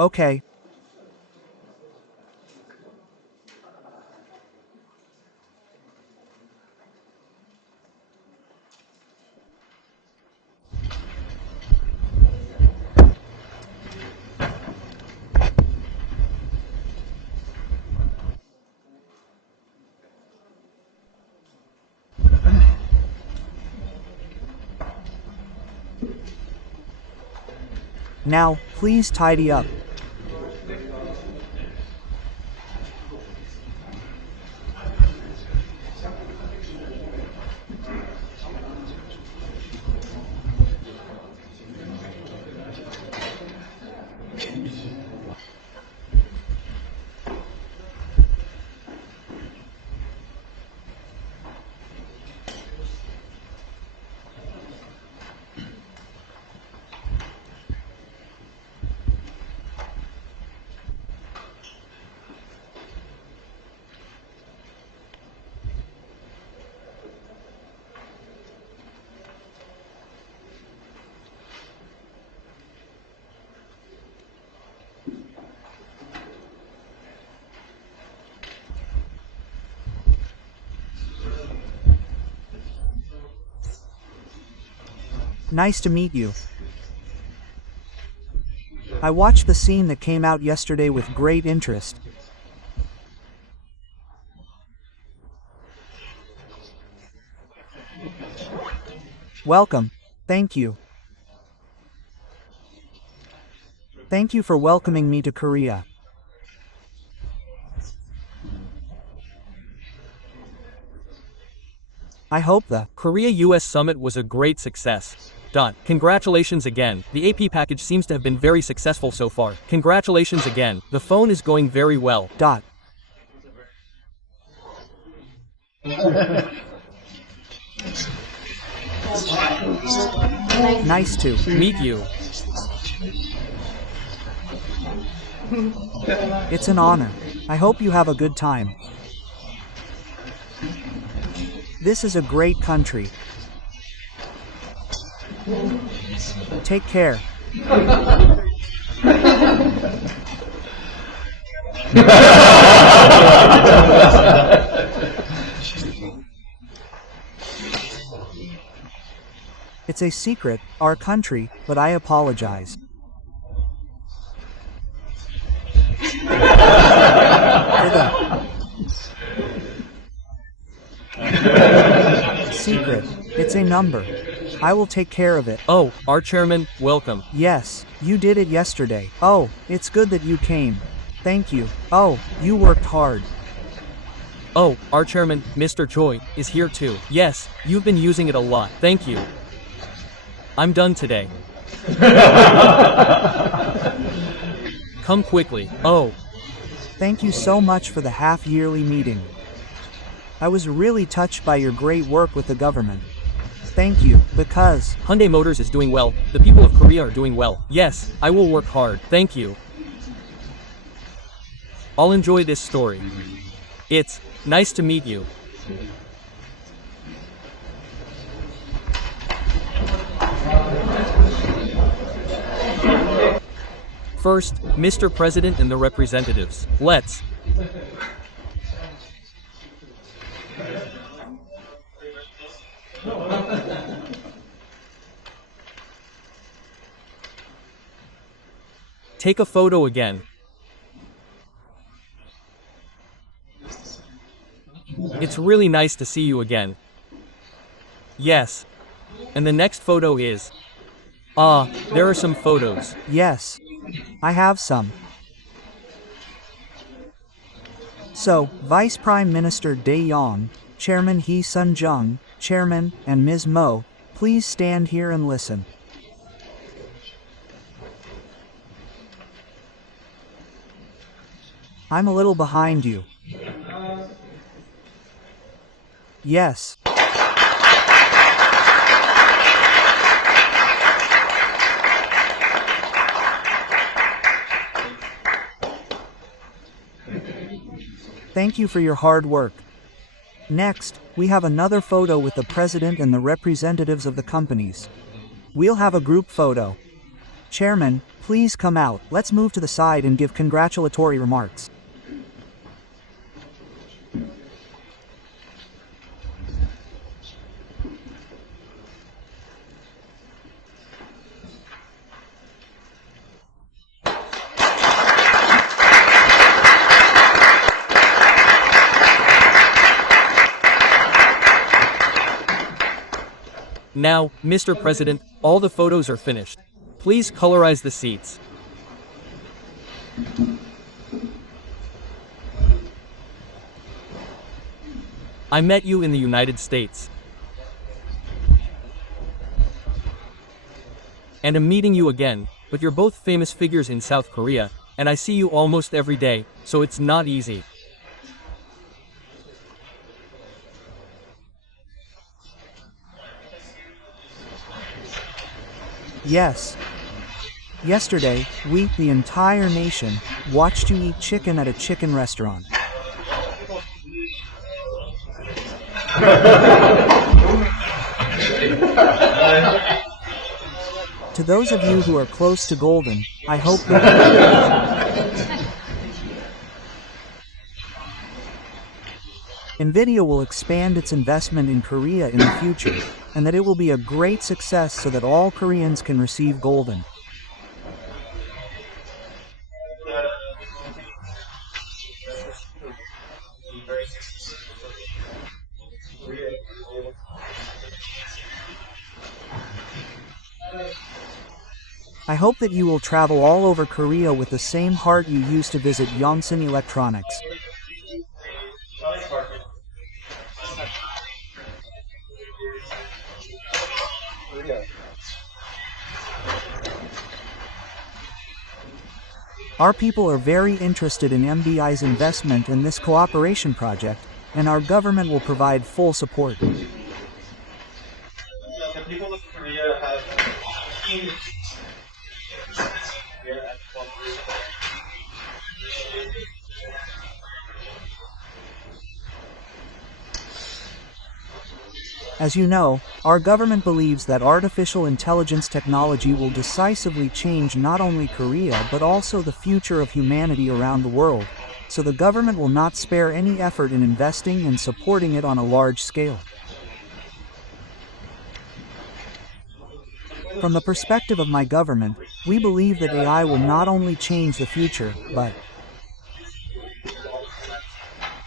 Okay. Now, please tidy up. Nice to meet you. I watched the scene that came out yesterday with great interest. Welcome. Thank you. Thank you for welcoming me to Korea. I hope the Korea-US summit was a great success. Congratulations again. The AP package seems to have been very successful so far. Congratulations again. The phone is going very well. Nice to meet you. It's an honor. I hope you have a good time. This is a great country. Take care. It's a secret, our country, but I apologize. Secret. It's a number. I will take care of it. Oh, our chairman, welcome. Yes, you did it yesterday. Oh, it's good that you came. Thank you. Oh, you worked hard. Oh, our chairman, Mr. Choi, is here too. Yes, you've been using it a lot. Thank you. I'm done today. Come quickly. Oh. Thank you so much for the half-yearly meeting. I was really touched by your great work with the government. Thank you, because Hyundai Motors is doing well. The people of Korea are doing well. Yes, I will work hard. Thank you. I'll enjoy this story. It's nice to meet you. First, Mr. President and the representatives. Let's take a photo again. It's really nice to see you again. Yes. And the next photo is... there are some photos. Yes. I have some. So, Vice Prime Minister Dae Yong, Chairman Hee Sun-jung, Chairman, and Ms. Mo, please stand here and listen. I'm a little behind you. Yes. Thank you for your hard work. Next, we have another photo with the president and the representatives of the companies. We'll have a group photo. Chairman, please come out. Let's move to the side and give congratulatory remarks. Now, Mr. President, all the photos are finished. Please colorize the seats. I met you in the United States. And I'm meeting you again, but you're both famous figures in South Korea, and I see you almost every day, so it's not easy. Yes. Yesterday, we, the entire nation, watched you eat chicken at a chicken restaurant. To those of you who are close to golden, I hope that NVIDIA will expand its investment in Korea in the future, and that it will be a great success so that all Koreans can receive golden. I hope that you will travel all over Korea with the same heart you used to visit Yongsan Electronics. Our people are very interested in MBI's investment in this cooperation project, and our government will provide full support. The people of Korea have keen here at cooperation. As you know, our government believes that artificial intelligence technology will decisively change not only Korea but also the future of humanity around the world, so the government will not spare any effort in investing and supporting it on a large scale. From the perspective of my government, we believe that AI will not only change the future, but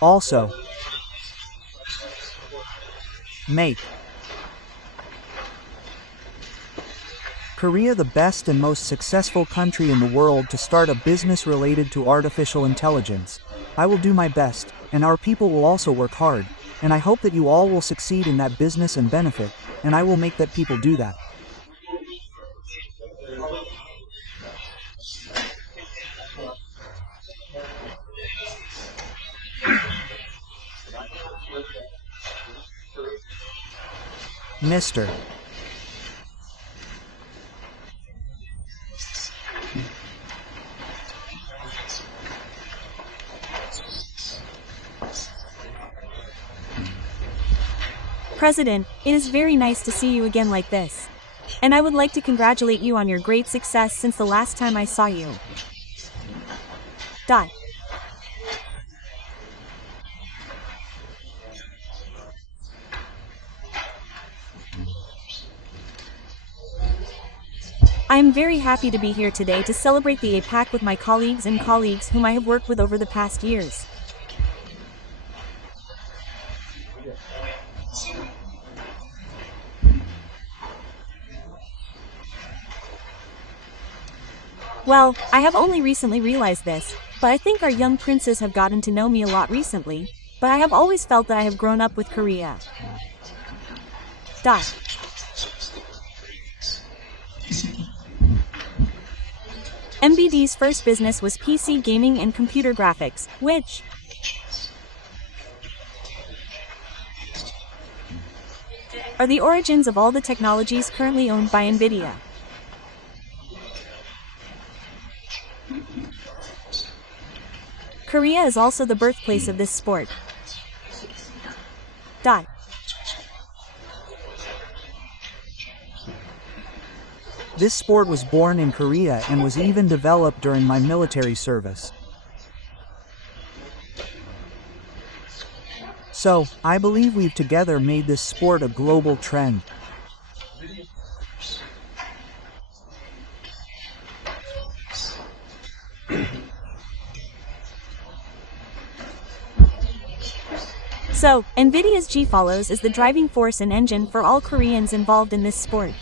also make Korea the best and most successful country in the world to start a business related to artificial intelligence. I will do my best, and our people will also work hard, and I hope that you all will succeed in that business and benefit, and I will make that people do that. Mr. President, it is very nice to see you again like this. And I would like to congratulate you on your great success since the last time I saw you. Dot. I am very happy to be here today to celebrate the APAC with my colleagues and colleagues whom I have worked with over the past years. Well, I have only recently realized this, but I think our young princes have gotten to know me a lot recently, but I have always felt that I have grown up with Korea. Dot. MBD's first business was PC gaming and computer graphics, which are the origins of all the technologies currently owned by NVIDIA. Korea is also the birthplace of this sport. Dot. This sport was born in Korea and was even developed during my military service. So, I believe we've together made this sport a global trend. So, NVIDIA's G-Follows is the driving force and engine for all Koreans involved in this sport.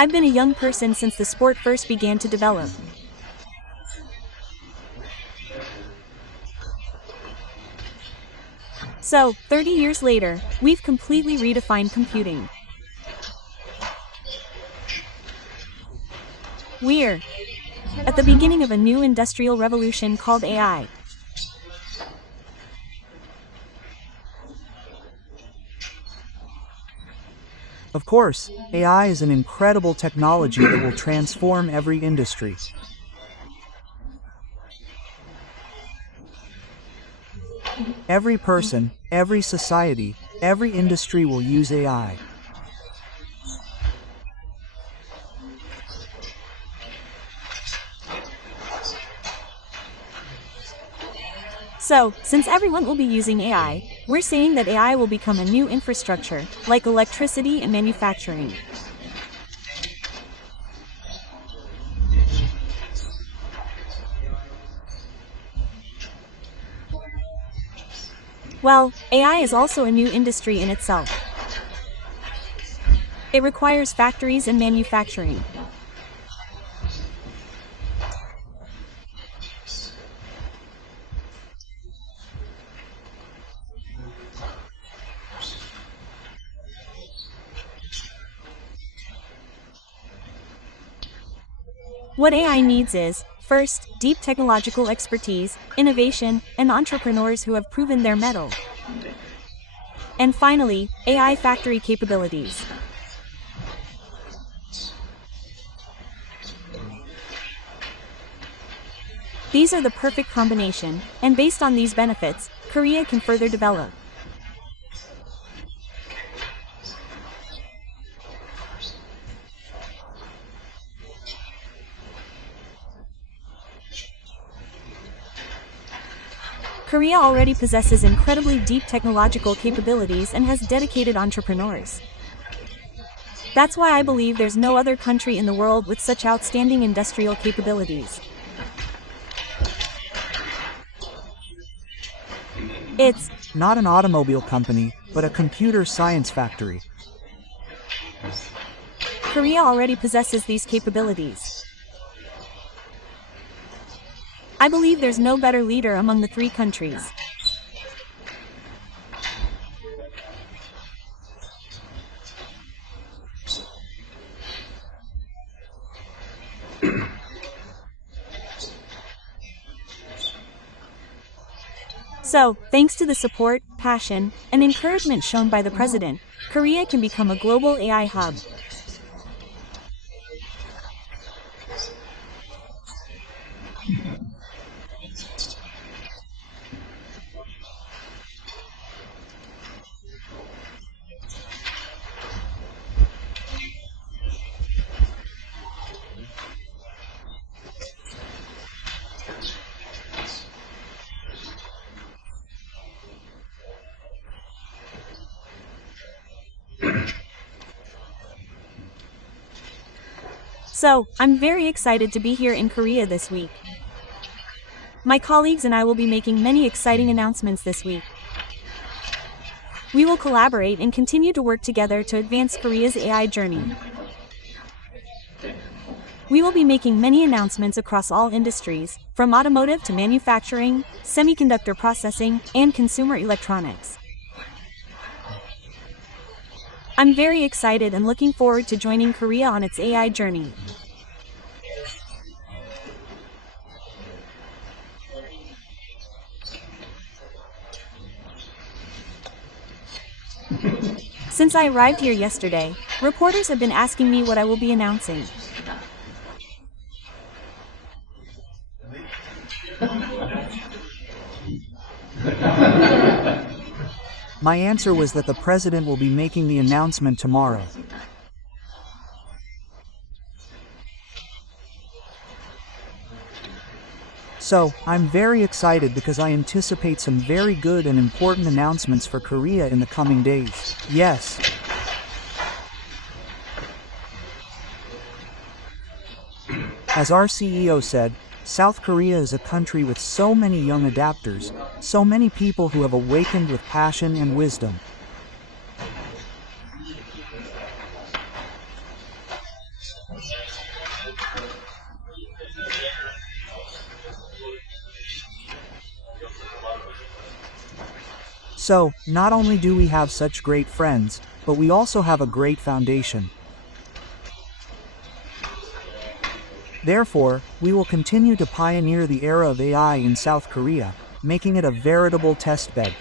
I've been a young person since the sport first began to develop. So, 30 years later, we've completely redefined computing. We're at the beginning of a new industrial revolution called AI. Of course, AI is an incredible technology that will transform every industry. Every person, every society, every industry will use AI. So, since everyone will be using AI, we're saying that AI will become a new infrastructure, like electricity and manufacturing. Well, AI is also a new industry in itself. It requires factories and manufacturing. What AI needs is, first, deep technological expertise, innovation, and entrepreneurs who have proven their mettle. And finally, AI factory capabilities. These are the perfect combination, and based on these benefits, Korea can further develop. Korea already possesses incredibly deep technological capabilities and has dedicated entrepreneurs. That's why I believe there's no other country in the world with such outstanding industrial capabilities. It's Not an automobile company, but a computer science factory. Korea already possesses these capabilities. I believe there's no better leader among the three countries. So, thanks to the support, passion, and encouragement shown by the President, Korea can become a global AI hub. So, I'm very excited to be here in Korea this week. My colleagues and I will be making many exciting announcements this week. We will collaborate and continue to work together to advance Korea's AI journey. We will be making many announcements across all industries, from automotive to manufacturing, semiconductor processing, and consumer electronics. I'm very excited and looking forward to joining Korea on its AI journey. Since I arrived here yesterday, reporters have been asking me what I will be announcing. My answer was that the president will be making the announcement tomorrow. So, I'm very excited because I anticipate some very good and important announcements for Korea in the coming days. Yes. As our CEO said, South Korea is a country with so many young adapters, so many people who have awakened with passion and wisdom. So, not only do we have such great friends, but we also have a great foundation. Therefore, we will continue to pioneer the era of AI in South Korea, making it a veritable test bed.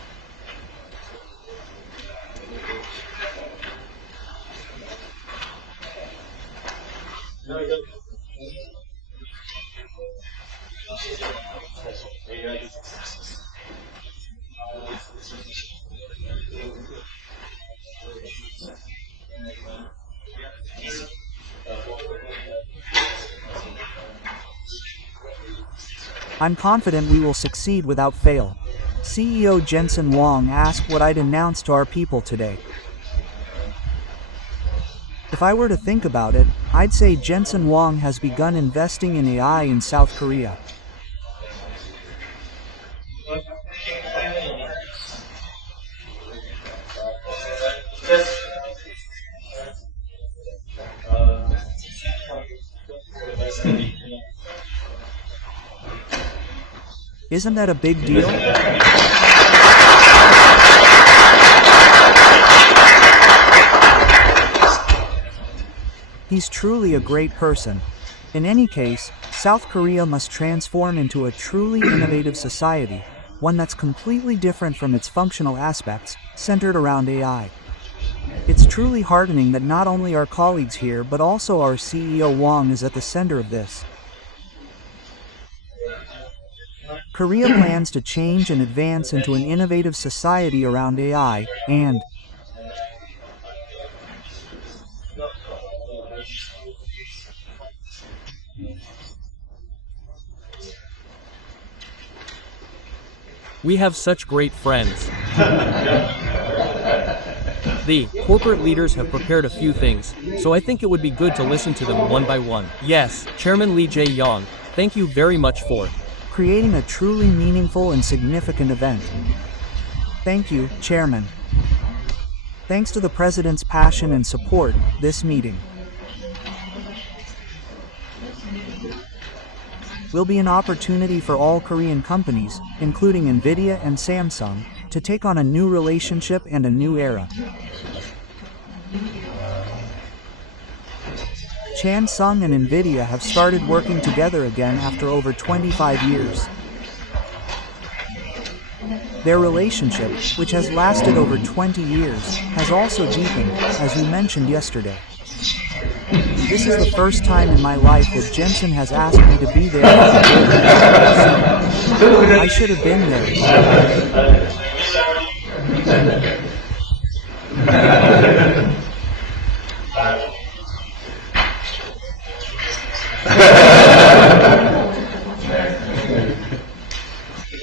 I'm confident we will succeed without fail. CEO Jensen Huang asked what I'd announce to our people today. If I were to think about it, I'd say Jensen Huang has begun investing in AI in South Korea. Isn't that a big deal? He's truly a great person. In any case, South Korea must transform into a truly innovative society, one that's completely different from its functional aspects, centered around AI. It's truly heartening that not only our colleagues here but also our CEO Wang is at the center of this. Korea plans to change and advance into an innovative society around AI, and We have such great friends. The corporate leaders have prepared a few things, so I think it would be good to listen to them one by one. Yes, Chairman Lee Jae-yong, thank you very much for creating a truly meaningful and significant event. Thank you, Chairman. Thanks to the President's passion and support, this meeting will be an opportunity for all Korean companies, including NVIDIA and Samsung, to take on a new relationship and a new era. Samsung and NVIDIA have started working together again after over 25 years. Their relationship, which has lasted over 20 years, has also deepened, as you mentioned yesterday. This is the first time in my life that Jensen has asked me to be there. So, I should have been there.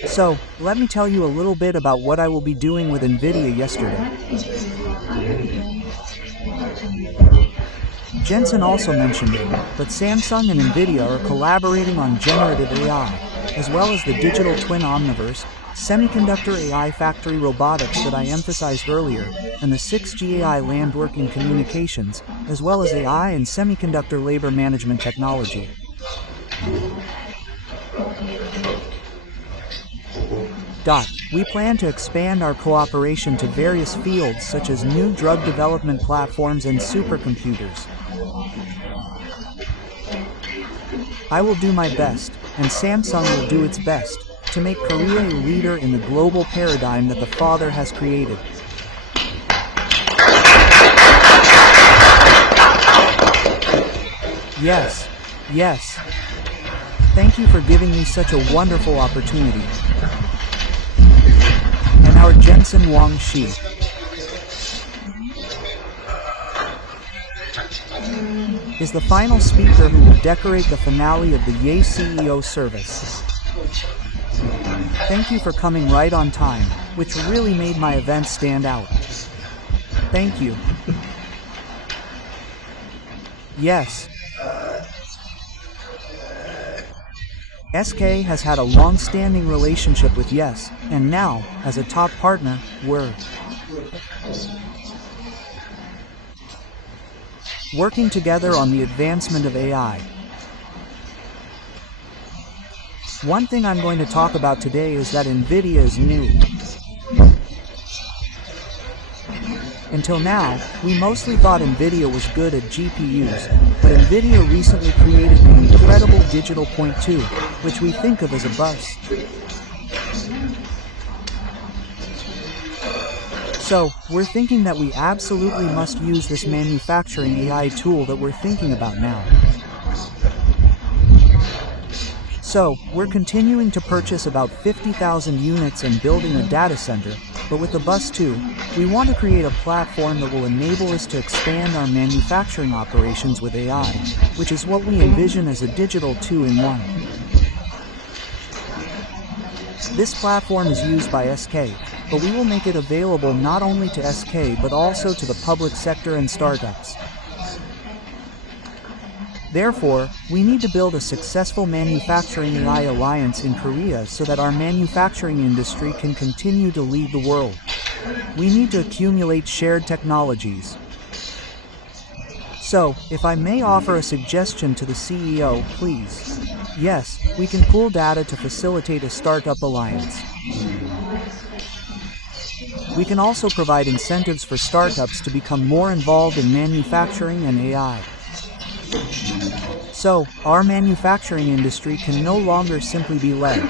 So, let me tell you a little bit about what I will be doing with NVIDIA yesterday. Jensen also mentioned it, but Samsung and NVIDIA are collaborating on generative AI, as well as the digital twin omniverse, semiconductor AI factory robotics that I emphasized earlier, and the 6G AI land working communications, as well as AI and semiconductor labor management technology. We plan to expand our cooperation to various fields such as new drug development platforms and supercomputers. I will do my best, and Samsung will do its best, to make Korea a leader in the global paradigm that the Father has created. Yes, yes. Thank you for giving me such a wonderful opportunity. And now Our Jensen Wang Shi is the final speaker who will decorate the finale of the Ye CEO service. Thank you for coming right on time, which really made my event stand out. Thank you. Yes. SK has had a long-standing relationship with Yes, and now, as a top partner, we're working together on the advancement of AI. One thing I'm going to talk about today is that NVIDIA is new. Until now, we mostly thought NVIDIA was good at GPUs, but NVIDIA recently created the incredible Digital Point 2, which we think of as a bus. So, we're thinking that we absolutely must use this manufacturing AI tool that we're thinking about now. So, we're continuing to purchase about 50,000 units and building a data center, but with the Bus 2, we want to create a platform that will enable us to expand our manufacturing operations with AI, which is what we envision as a digital 2-in-1. This platform is used by SK, but we will make it available not only to SK but also to the public sector and startups. Therefore, we need to build a successful manufacturing AI alliance in Korea so that our manufacturing industry can continue to lead the world. We need to accumulate shared technologies. So, if I may offer a suggestion to the CEO, please. Yes, we can pool data to facilitate a startup alliance. We can also provide incentives for startups to become more involved in manufacturing and AI. So, our manufacturing industry can no longer simply be led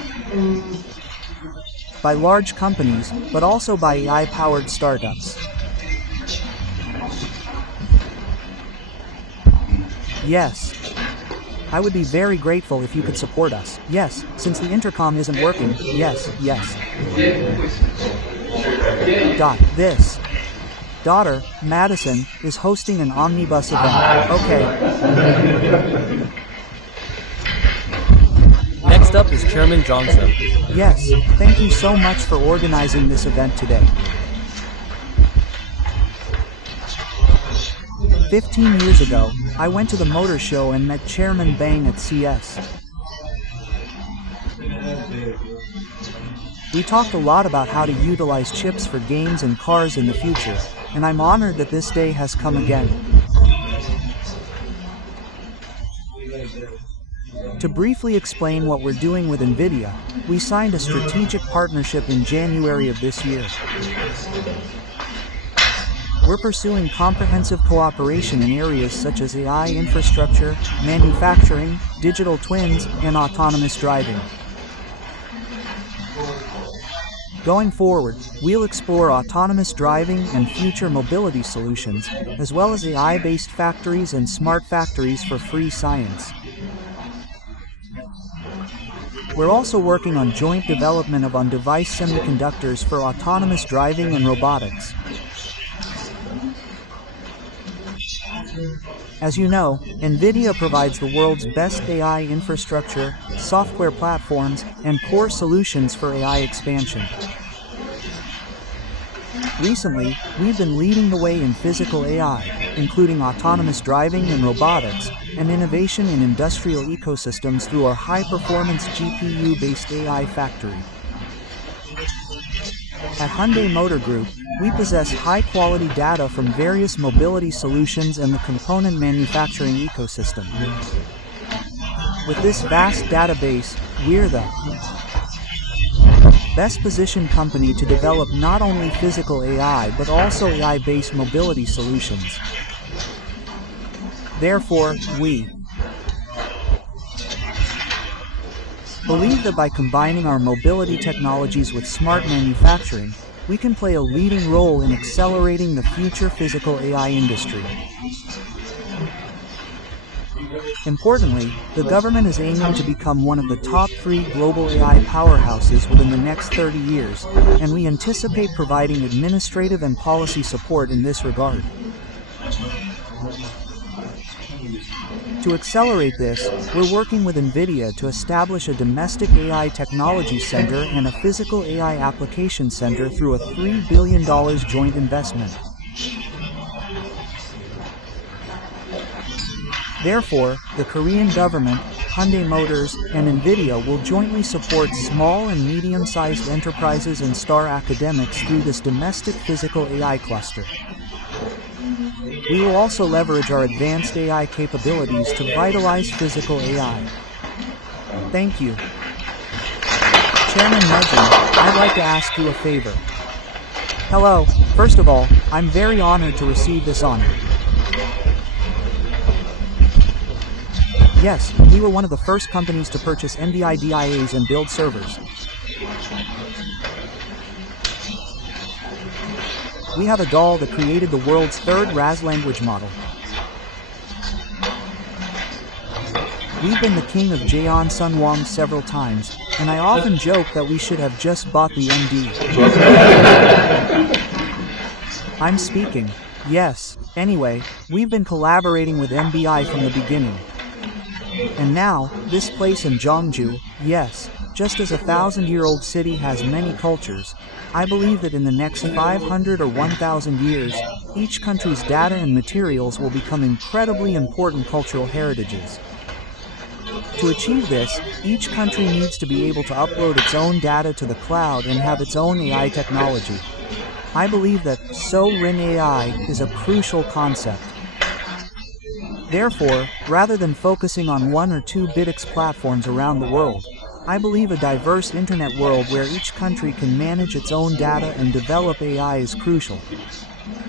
by large companies, but also by AI-powered startups. Yes. I would be very grateful if you could support us. Yes, since the intercom isn't working. Yes, yes. This daughter, Madison, is hosting an omnibus event. Okay. Next up is Chairman Johnson. Yes, thank you so much for organizing this event today. 15 years ago, I went to the motor show and met Chairman Bang at CS. We talked a lot about how to utilize chips for games and cars in the future, and I'm honored that this day has come again. To briefly explain what we're doing with NVIDIA, we signed a strategic partnership in January of this year. We're pursuing comprehensive cooperation in areas such as AI infrastructure, manufacturing, digital twins, and autonomous driving. Going forward, we'll explore autonomous driving and future mobility solutions, as well as AI-based factories and smart factories for free science. We're also working on joint development of on-device semiconductors for autonomous driving and robotics. As you know, NVIDIA provides the world's best AI infrastructure, software platforms, and core solutions for AI expansion. Recently, we've been leading the way in physical AI, including autonomous driving and robotics, and innovation in industrial ecosystems through our high-performance GPU-based AI factory. At Hyundai Motor Group, we possess high-quality data from various mobility solutions and the component manufacturing ecosystem. With this vast database, we're the best-positioned company to develop not only physical AI but also AI-based mobility solutions. Therefore, we believe that by combining our mobility technologies with smart manufacturing, we can play a leading role in accelerating the future physical AI industry. Importantly, the government is aiming to become one of the top 3 global AI powerhouses within the next 30 years, and we anticipate providing administrative and policy support in this regard. To accelerate this, we're working with NVIDIA to establish a domestic AI technology center and a physical AI application center through a $3 billion joint investment. Therefore, the Korean government, Hyundai Motors, and NVIDIA will jointly support small and medium-sized enterprises and star academics through this domestic physical AI cluster. We will also leverage our advanced AI capabilities to vitalize physical AI. Thank you. Chairman Legend, I'd like to ask you a favor. Hello, first of all, I'm very honored to receive this honor. Yes, we were one of the first companies to purchase NVIDIAs and build servers. We have a doll that created the world's 3rd RAS language model. We've been the king of Jaeon Sunwong several times, and I often joke that we should have just bought the MD. I'm speaking. Yes. Anyway, we've been collaborating with MBI from the beginning. And now, this place in Jeongju, yes, just as a 1,000-year-old city has many cultures, I believe that in the next 500 or 1,000 years, each country's data and materials will become incredibly important cultural heritages. To achieve this, each country needs to be able to upload its own data to the cloud and have its own AI technology. I believe that So-Rin AI is a crucial concept. Therefore, rather than focusing on 1 or 2 BitX platforms around the world, I believe a diverse internet world where each country can manage its own data and develop AI is crucial.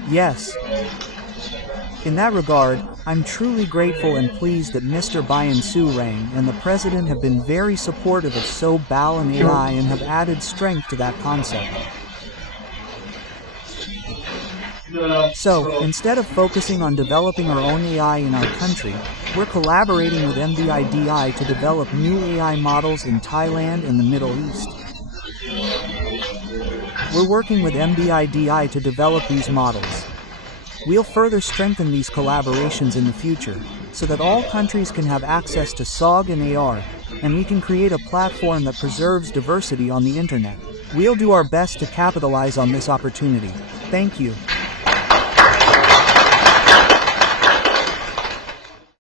Yes. In that regard, I'm truly grateful and pleased that Mr. Bayan Su Rang and the President have been very supportive of So-Bal and AI and have added strength to that concept. So, instead of focusing on developing our own AI in our country, we're collaborating with NVIDIA to develop new AI models in Thailand and the Middle East. We're working with NVIDIA to develop these models. We'll further strengthen these collaborations in the future, so that all countries can have access to SOG and AR, and we can create a platform that preserves diversity on the internet. We'll do our best to capitalize on this opportunity. Thank you.